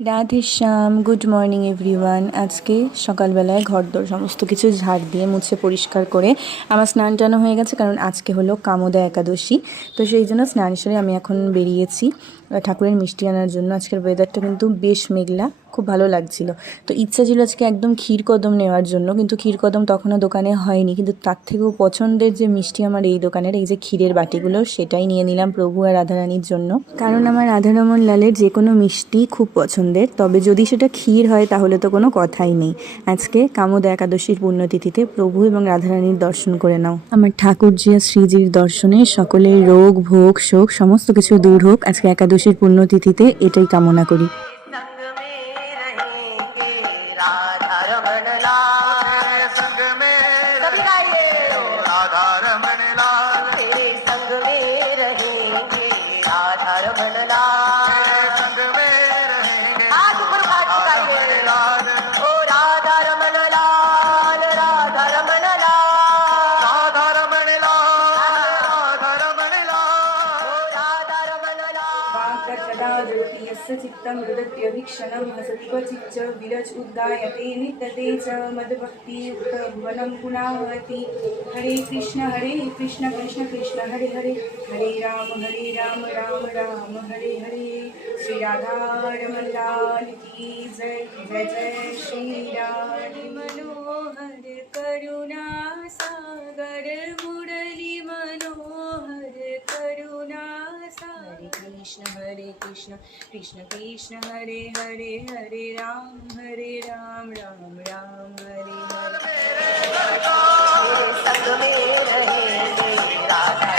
রাধে শ্যাম, good morning everyone. আজকে সকালবেলায় ঘরদোর সমস্ত কিছু ঝাড় দিয়ে মুছে পরিষ্কার করে আমার স্নান টানো হয়ে গেছে, কারণ আজকে হলো কামোদা একাদশী। তো সেই জন্য স্নান সেরে আমি এখন বেরিয়েছি ঠাকুরের মিষ্টি আনার জন্য। আজকের ওয়েদারটা কিন্তু বেশ মেঘলা, খুব ভালো লাগছিল। তো ইচ্ছা ছিল আজকে একদম ক্ষীরকদম নেওয়ার জন্য, কিন্তু ক্ষীরকদম তখনও দোকানে হয়নি। কিন্তু তার থেকেও পছন্দের যে মিষ্টি আমার এই দোকানের, এই যে ক্ষীরের বাটিগুলো, সেটাই নিয়ে নিলাম প্রভু আর রাধারানীর জন্য। কারণ আমার রাধারমণ লালের যে কোনো মিষ্টি খুব পছন্দের, তবে যদি সেটা ক্ষীর হয় তাহলে তো কোনো কথাই নেই। আজকে কামোদা একাদশীর পুণ্যতিথিতে প্রভু এবং রাধারানীর দর্শন করে নাও। আমার ঠাকুরজি আর শ্রীজির দর্শনে সকলের রোগ ভোগ শোক সমস্ত কিছু দূর হোক আজকে একাদশীর পুণ্যতিথিতে, এটাই কামনা করি। चित्तं हृदत्यभीक्षणं हसति क्वचिच्च विरज उद्गायते नित्यते च मद्भक्तियुक्तभुवनं पुनावति। हरे कृष्ण कृष्ण कृष्ण हरे हरे, हरे राम राम राम हरे हरे। श्री राधारमण लाल की जय, जय जय श्री राधे। मनोहर करुणा सागर मुरली मनोहर करुणा सागर। कृष्ण कृष्ण कृष्ण हरे हरे, हरे राम राम राम हरे हरे। संग में रहे राधा